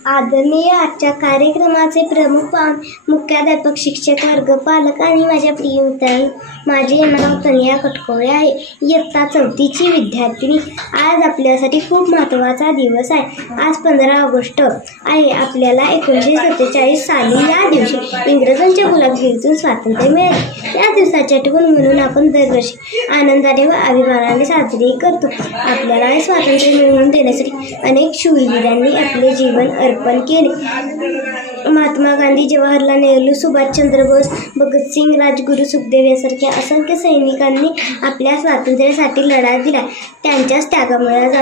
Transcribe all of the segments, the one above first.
आदरणीय आजच्या कार्यक्रमाचे प्रमुख मुख्याध्यापक, शिक्षक वर्ग, पालक आणि माझ्या प्रिय मित्रांनो, माझे नाव तनिया कटकोळे आहे. इयत्ता 4ची विद्यार्थिनी. आज आपल्यासाठी खूप महत्त्वाचा दिवस आहे. आज 15 ऑगस्ट आहे. आपल्याला 1947 साली या दिवशी इंग्रजांच्या गुलामगिरीतून स्वातंत्र्य मिळाले. या दिवसाची आठवण म्हणून आपण दरवर्षी आनंदाने व अभिमानाने साजरी करतो. आपल्याला स्वातंत्र्य मिळवून देण्यासाठी अनेक शूरवीरांनी आपले जीवन अर्पण केले. महात्मा गांधी, जवाहरलाल नेहरू, सुभाषचंद्र बोस, भगतसिंग, राजगुरू, सुखदेव यासारख्या असंख्य सैनिकांनी आपल्या स्वातंत्र्यासाठी लढा दिला. त्यांच्याच त्यागामुळे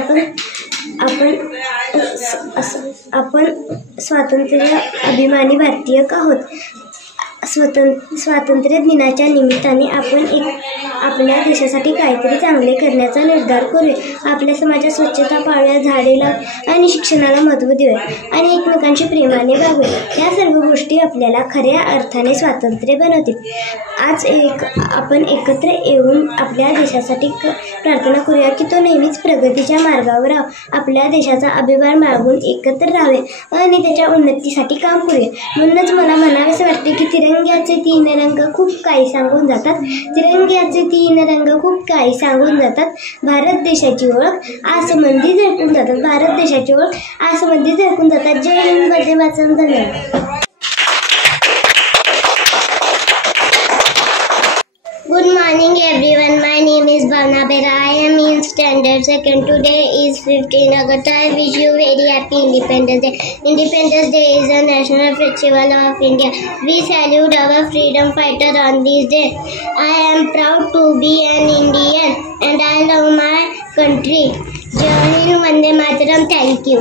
आपण स्वातंत्र्य अभिमानी भारतीय आहोत. स्वातंत्र्य दिनाच्या निमित्ताने आपण आपल्या देशासाठी काहीतरी चांगले करण्याचा निर्धार करूया. आपल्या समाजात स्वच्छता पाळूया, झाडे लावूया आणि शिक्षणाला महत्त्व देऊया आणि एकमेकांशी प्रेमाने वागूया. या सर्व गोष्टी आपल्याला खऱ्या अर्थाने स्वातंत्र्य बनवतील. आज आपण एकत्र येऊन आपल्या देशासाठी प्रार्थना करूया की तो नेहमीच प्रगतीच्या मार्गावर राहावा. आपल्या देशाचा अभिमान बाळगून एकत्र राहूया आणि त्याच्या उन्नतीसाठी काम करूया. म्हणूनच मला म्हणावेसे वाटते की तिरंग्याचे 3 रंग खूप काही सांगून जातात. तिरंग्याचे 3 रंग खूप काही सांगून जातात. भारत देशाची ओळख आसमंदी झळकून जातात. भारत देशाची ओळख आसमंदी झळकून जातात. जय हिंद, वंदे मातरम. धन्यवाद. Good morning everyone, my name is Bhavna Bera. I am in standard 2nd. Today is 15 August. I wish you very happy Independence Day. Independence Day is a national festival of India. We salute our freedom fighters on this day. I am proud to be an Indian and I love my country. Jai Hind, Vande Mataram. Thank you.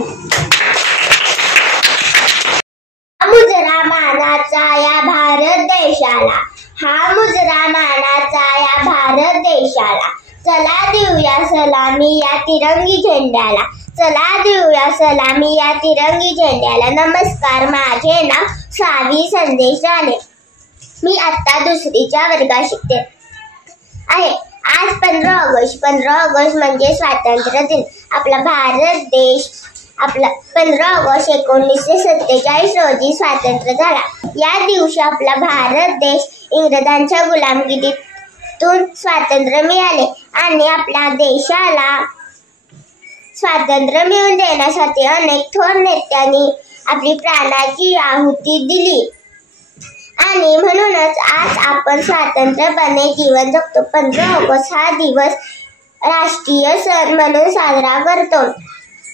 मुजरा मानाचा या भारत देशाला, हा मुजरा मानाचा या भारत देशाला. चला देऊया सलामी या तिरंगी झेंड्याला. चला देऊया सलामी या तिरंगी झेंड्याला. नमस्कार, माझे नाव सावी संदेश राणे. मी आत्ता 2रीच्या वर्गात शिकते आहे. आज 15 ऑगस्ट म्हणजे स्वातंत्र्य दिन. आपला भारत देश 15 ऑगस्ट 1947 रोजी स्वातंत्र्य झाला. या दिवशी आपला भारत देश इंग्रजांच्या गुलामगिरीतून स्वातंत्र्य मिळाले आणि आपल्या देशाला स्वातंत्र्य मिळवून देण्यासाठी अनेक थोर नेत्यांनी आपली प्राणाची आहुती दिली आणि म्हणूनच आज आपण स्वतंत्रपणे जीवन जगतो. 15 ऑगस्ट हा दिवस राष्ट्रीय सण म्हणून साजरा करतो.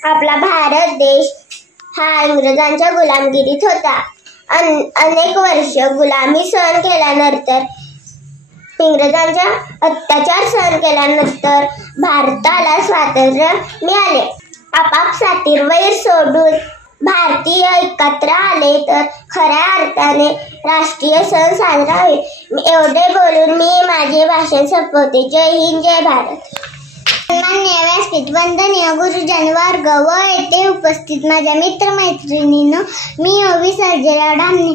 आपला भारत देश हा इंग्रजांच्या गुलामगिरीत होता. अनेक वर्ष गुलामी सहन केल्यानंतर, इंग्रजांच्या अत्याचार सहन केल्यानंतर भारताला स्वातंत्र्य मिळाले. आपापसातील वैर सोडून भारतीय एकत्र आले तर खऱ्या अर्थाने राष्ट्रीय सण साजरा होईल. एवढे बोलून मी माझे भाषण संपवते. जय हिंद, जय भारत. सन्माननीय व्यासपीठ, वंदनीय गुरुजन वर्ग व येथे उपस्थित माझ्या मित्रमैत्रिणींनो, मी ओवी सर्जेराव डामणे.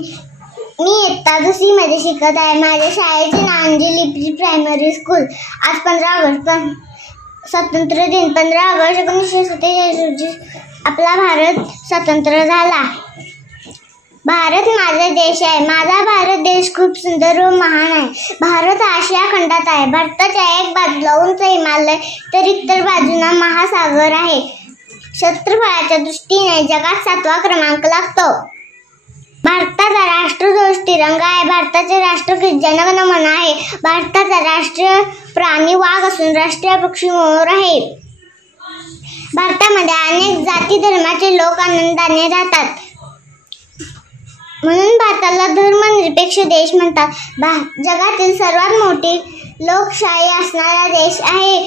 मी इयत्ता 2मध्ये शिकत आहे. माझ्या शाळेचे नाव अंजली प्री प्रायमरी स्कूल. आज 15 ऑगस्ट स्वातंत्र्य दिन. 15 ऑगस्ट 1947 रोजी आपला भारत स्वतंत्र झाला. भारत माझा देश आहे. माझा भारत देश खूप सुंदर व महान आहे. भारत आशिया खंडात आहे. भारताच्या एक बाजूला उंच हिमालय तर इतर बाजूला महासागर आहे. क्षेत्रफळाच्या दृष्टीने जगात 7वा क्रमांक लागतो. भारताचा राष्ट्रध्वज तिरंगा आहे. भारताचे राष्ट्रगीत जनगण मन आहे. भारताचा राष्ट्रीय प्राणी वाघ असून राष्ट्रीय पक्षी मोर आहे. भारतामध्ये अनेक जाती धर्माचे लोक आनंदाने राहतात. म्हणून भारताला धर्मनिरपेक्ष देश म्हणतात. जगातील सर्वात मोठी लोकशाही असणारा देश आहे.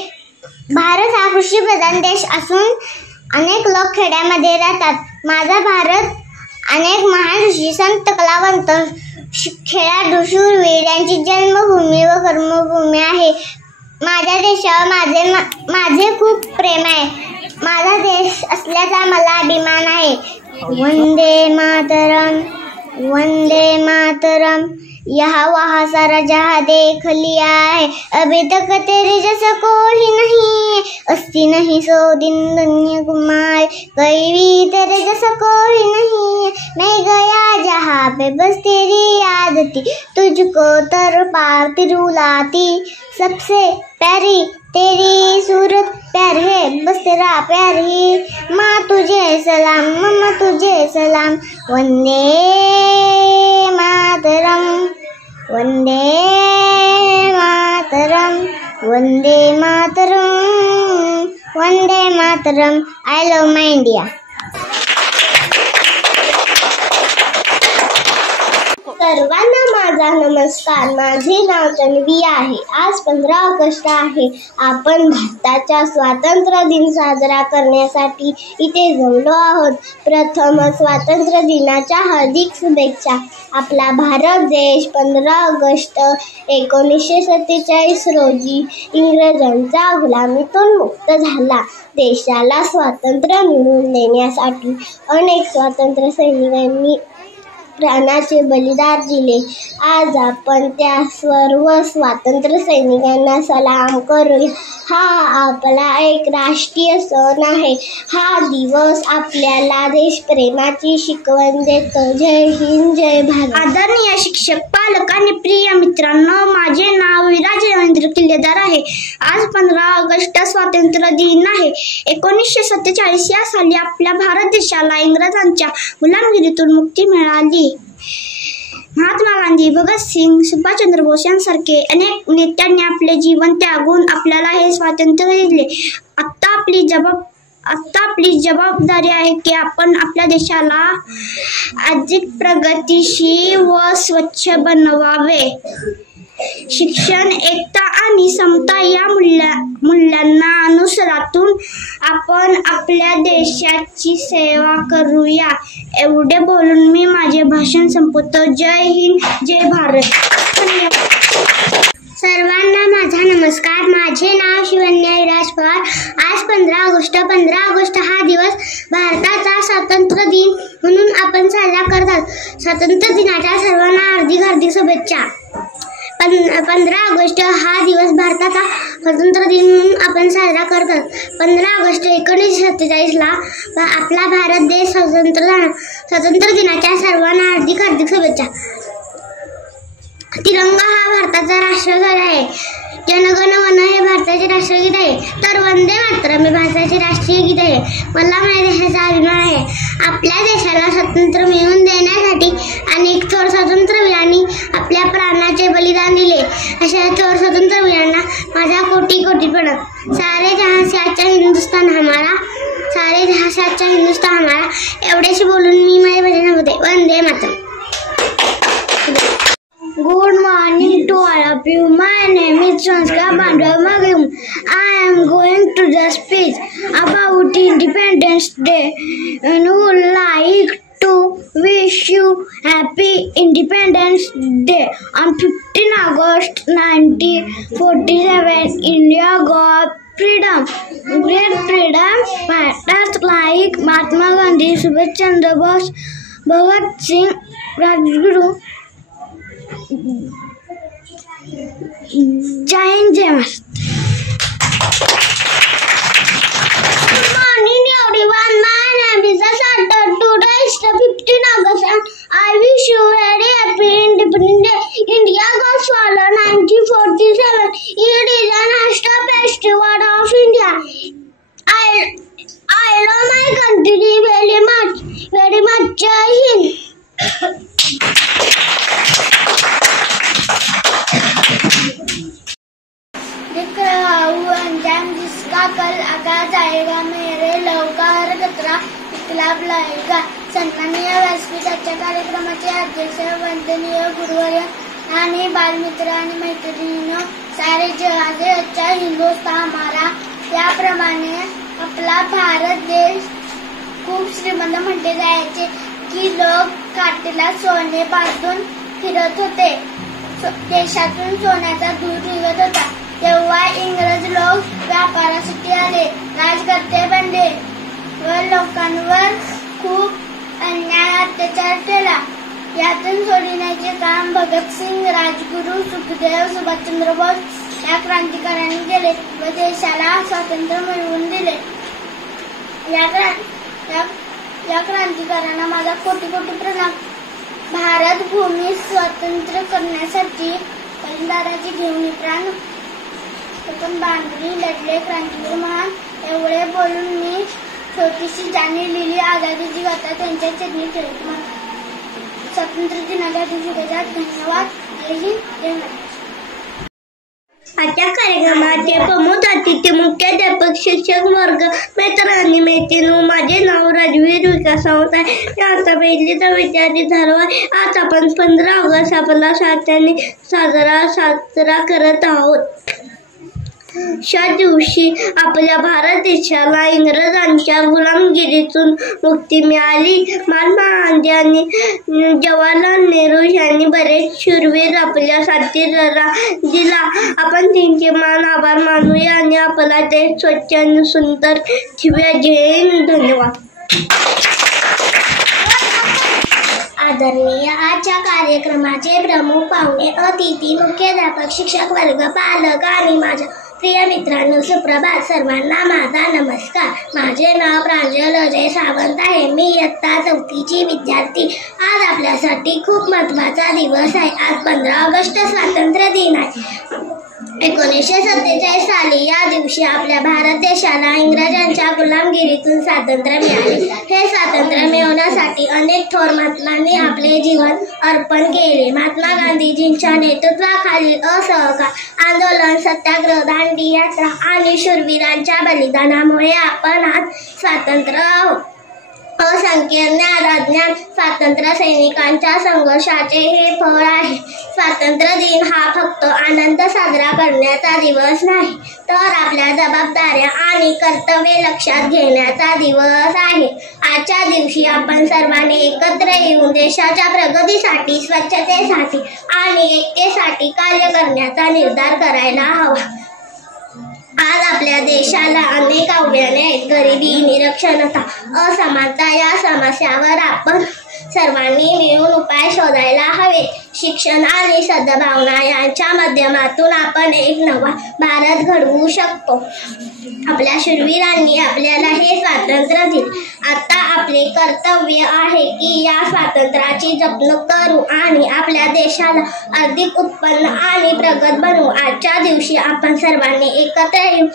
भारत हा कृषीप्रधान देश असून अनेक लोक खेड्यामध्ये राहतात. माझा भारत अनेक महान ऋषी, संत, कलावंत, खेळाडू, शूरवीर यांची जन्मभूमी व कर्मभूमी आहे. माझ्या देशावर माझे खूप प्रेम आहे. माझा देश असल्याचा मला अभिमान आहे. वंदे मातरम, वंदे मातरम. यहाँ वहाँ सारा जहाँ देख लिया है, अभी तक तेरे जैसा कोई नहीं है. अस्ति नहीं 100 दिन दुनिया घुमाए, कहीं भी तेरे जैसा कोई नहीं पे बस तेरी याद थी, तुझको तर पाती रुलाती, सबसे प्यारी तेरी सूरत प्यार है, बस तेरा प्यार ही। माँ तुझे सलाम, मम्मा तुझे सलाम, Vande Mataram, Vande Mataram, Vande Mataram, Vande Mataram. I love my India. सर्वांना माझा नमस्कार। माझे नाव तन्वी आहे। आज 15 ऑगस्ट आहे। आपण भारताचा स्वातंत्र्य दिन साजरा करण्यासाठी इथे जमलो आहोत। प्रथम स्वातंत्र्य दिनाच्या हार्दिक शुभेच्छा। आपला भारत देश 15 ऑगस्ट 1947 रोजी इंग्रजांच्या गुलामीतून मुक्त झाला। देशाला स्वातंत्र्य मिळवून देण्यासाठी अनेक स्वातंत्र्य सैनिकांनी प्राणाचे बलिदान दिले। आज आपण त्या सर्व स्वातंत्र्य सैनिकांना सलाम करूया। हा आपला एक राष्ट्रीय सण आहे। हा दिवस आपल्याला देशप्रेमाची शिकवण देतो। जय हिंद, जय भारत। आदरणीय शिक्षक, पालक आणि प्रिय मित्रांनो, माझे नाव विराज रवींद्र किल्लेदार आहे। आज 15 ऑगस्ट स्वातंत्र्य दिन आहे। 1947 या साली आपल्या भारत देशाला इंग्रजांच्या गुलामगिरीतून मुक्ती मिळाली। महात्मा गांधी, भगतसिंग, सुभाषचंद्र बोस यांसारखे अनेक नेत्यांनी आपले जीवन त्यागून आपल्याला हे स्वातंत्र्य दिले। आता आपली जबाबदारी आहे की आपण आपल्या देशाला अधिक प्रगतिशील व स्वच्छ बनवावे। शिक्षण, एकता आणि समता या मूल्यांना अनुसरून आपण आपल्या देशाची सेवा करूया। एवढे बोलून मी माझे भाषण संपवतो। जय हिंद, जय भारत। सर्वांना माझा नमस्कार। माझे नाव शिवन्या विराज पवार। आज 15 ऑगस्ट हा दिवस भारताचा स्वातंत्र्य दिन म्हणून आपण साजरा करतात। स्वातंत्र्य दिनाच्या सर्वांना हार्दिक शुभेच्छा। 15 ऑगस्ट हा दिवस भारताचा स्वातंत्र्य दिन म्हणून आपण साजरा करतात। 15 ऑगस्ट 1947 ला आपला भारत देश स्वतंत्र झाला। स्वातंत्र्य दिनाच्या सर्वांना हार्दिक शुभेच्छा। तिरंगा हा भारताचा राष्ट्रध्वज आहे। जनगण मन हे भारताचे राष्ट्रगीत आहे, तर वंदे मातरम हे भारताचे राष्ट्रीय गीत आहे। मला माझ्या देशाचा अभिमान आहे। आपल्या देशाला स्वातंत्र्य मिळवून देण्यासाठी अनेक थोर स्वातंत्र्यवीरांनी आपल्या प्राणाचे बलिदान दिले। अशा थोर स्वातंत्र्यवीरांना माझा कोटी प्रणाम। सारे जहां से अच्छा हिंदुस्तान हमारा, सारे जहां से अच्छा हिंदुस्तान हमारा। एवढेच बोलून मी माझे भाषण संपवते। Vande Mataram. Good morning to all of you. My name is Sanskar Bandhavagam. I am going to the speech about Independence Day and would like to wish you happy Independence Day. On 15 August 1947, India got freedom. Great freedom fighters like Mahatma Gandhi, Subhash Chandra Bose, Bhagat Singh, Rajguru, Jai Hind, Jai Maharashtra. Good morning everyone. My name is Asanta. Today is the 15 August and I wish you very happy Independence Day. India got swallowed 1947. It is a national festival of India. I love my country very much. Jai Hind. दिख रहा हूँ अंजाम जिसका कल आगाज आएगा, मेरे लव का हर कतरा इकलाब लाएगा। सन्माननीय व्यासपीठाच्या कार्यक्रमाचे अध्यक्ष, वंदनीय गुरुवर्य आणि बालमित्र आणि मैत्रिणींनो, सारे जहाजे अच्छा हिंदुस्तान हमारा। त्याप्रमाणे आपला भारत देश खूप श्रीमंत म्हटले जायचे की लोक काठीला सोने बांधून फिरत होते। देशातून सोन्याचा दूध निघत होता। तेव्हा इंग्रज लोक व्यापारासाठी आले, राजकर्ते बनले व लोकांवर खूप अन्याय अत्याचार केला। यातून सोडविण्याचे काम भगतसिंग, राजगुरू, सुखदेव, सुभाषचंद्र बोस या क्रांतिकारकांनी केले व देशाला स्वातंत्र्य मिळवून दिले। या क्रांतिकारकांना माझा कोटी प्रणाम। भारत भूमी स्वतंत्र करण्यासाठी बलिदानाची घेऊन प्राण पण बांधणी लढले क्रांतिवीर महान. एवढे बोलून मी छोटीशी ज्यांनी लिहिली आझादीची गाथा त्यांच्या चरणी ठेवली. स्वातंत्र्य दिनाच्या दिवशी धन्यवाद. जय हिंद, जय महाराष्ट्र. आजच्या कार्यक्रमाचे प्रमुख अतिथी मुख्याध्यापक, शिक्षक वर्ग, मित्र आणि मैत्रिणी. माझे नाव राजवीर विकास सावंत आहे. मी आता पहिलीचा विद्यार्थी झालो आहे. आज आपण 15 ऑगस्ट आपला स्वातंत्र्य साजरा करत आहोत. च्या दिवशी आपल्या भारत देशाला इंग्रजांच्या गुलामगिरीतून मुक्ती मिळाली. महात्मा गांधी आणि जवाहरलाल नेहरू यांनी बरेच शूरवीर आपल्यासाठी लढा दिला. आपण त्यांचे आभार मानूया आणि आपला देश स्वच्छ आणि सुंदर ठेवूया. जय हिंद, धन्यवाद. आदरणीय आजच्या कार्यक्रमाचे प्रमुख पाहुणे, अतिथी, मुख्याध्यापक, शिक्षक वर्ग, पालक आणि माझ्या प्रिय मित्रांनो, सुप्रभात. सर्वांना माझा नमस्कार. माझे नाव प्रांजल अजय सावंत आहे. मी इयत्ता 4ची विद्यार्थी. आज आपल्यासाठी खूप महत्त्वाचा दिवस आहे. आज 15 ऑगस्ट स्वातंत्र्य दिन आहे. 1947 साली या दिवशी आपल्या भारत देशाला इंग्रजांच्या गुलामगिरीतून स्वातंत्र्य मिळाले. हे स्वातंत्र्य मिळवण्यासाठी अनेक थोर महात्मांनी आपले जीवन अर्पण केले. महात्मा गांधीजींच्या नेतृत्वाखालील असहकार आंदोलन, सत्याग्रह, दांडी यात्रा आणि शूरवीरांच्या बलिदानामुळे आपण आज स्वतंत्र आहोत. असंख्य ज्ञान स्वातंत्र्य सैनिकांच्या संघर्षाचे हे फळ आहे. स्वातंत्र्य दिन हा फक्त आनंद साजरा करण्याचा दिवस नाही, तर आपल्या जबाबदाऱ्या आणि कर्तव्ये लक्षात घेण्याचा दिवस आहे. आजच्या दिवशी आपण सर्वांनी एकत्र येऊन देशाच्या प्रगतीसाठी, स्वच्छतेसाठी आणि एकतेसाठी कार्य करण्याचा निर्धार करायला हवा. आज आपल्या देशाला अनेक आव्हाने आहेत. गरिबी, निरक्षरता, असमानता या समस्यावर आपण सर्वांनी मिळून उपाय शोधायला हवे. शिक्षण आणि सद्भावना यांच्या माध्यमातून आपण एक नवा भारत घडवू शकतो. आपल्या शूरवीरांनी आपल्याला हे स्वातंत्र्य दिले. आता आपले कर्तव्य आहे की या स्वातंत्र्याची जपणूक करू आणि आपल्या देशाला अधिक उत्पन्न आणि प्रगत बनवू. आजच्या दिवशी आपण सर्वांनी एकत्र येऊन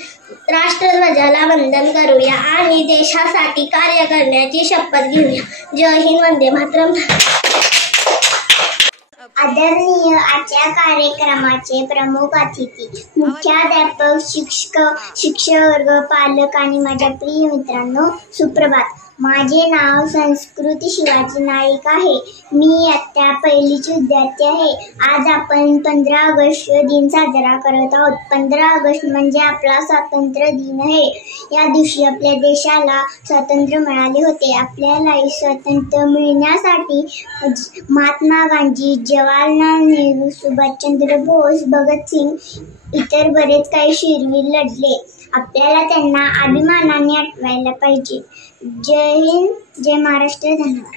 राष्ट्रध्वजाला वंदन करूया आणि देशासाठी कार्य करण्याची शपथ घेऊया. जय हिंद, वंदे मातरम. आदरणीय आजच्या कार्यक्रमाचे प्रमुख अतिथी, मुख्याध्यापक, शिक्षक वर्ग, पालक आणि माझ्या प्रिय मित्रांनो, सुप्रभात. माझे नाव संस्कृती शिवाजी नाईक आहे. मी इयत्ता 1ची विद्यार्थी आहे. आज आपण 15 ऑगस्ट दिन साजरा करत आहोत. 15 ऑगस्ट म्हणजे आपला स्वातंत्र्य दिन आहे. या दिवशी आपल्या देशाला स्वातंत्र्य मिळाले होते. आपल्याला स्वातंत्र्य मिळण्यासाठी महात्मा गांधी, जवाहरलाल नेहरू, सुभाषचंद्र बोस, भगतसिंग इतर बरेच काही शूरवीर लढले. आपल्याला त्यांना अभिमानाने आठवायला पाहिजे. जय हिंद, जय महाराष्ट्र. धन्यवाद.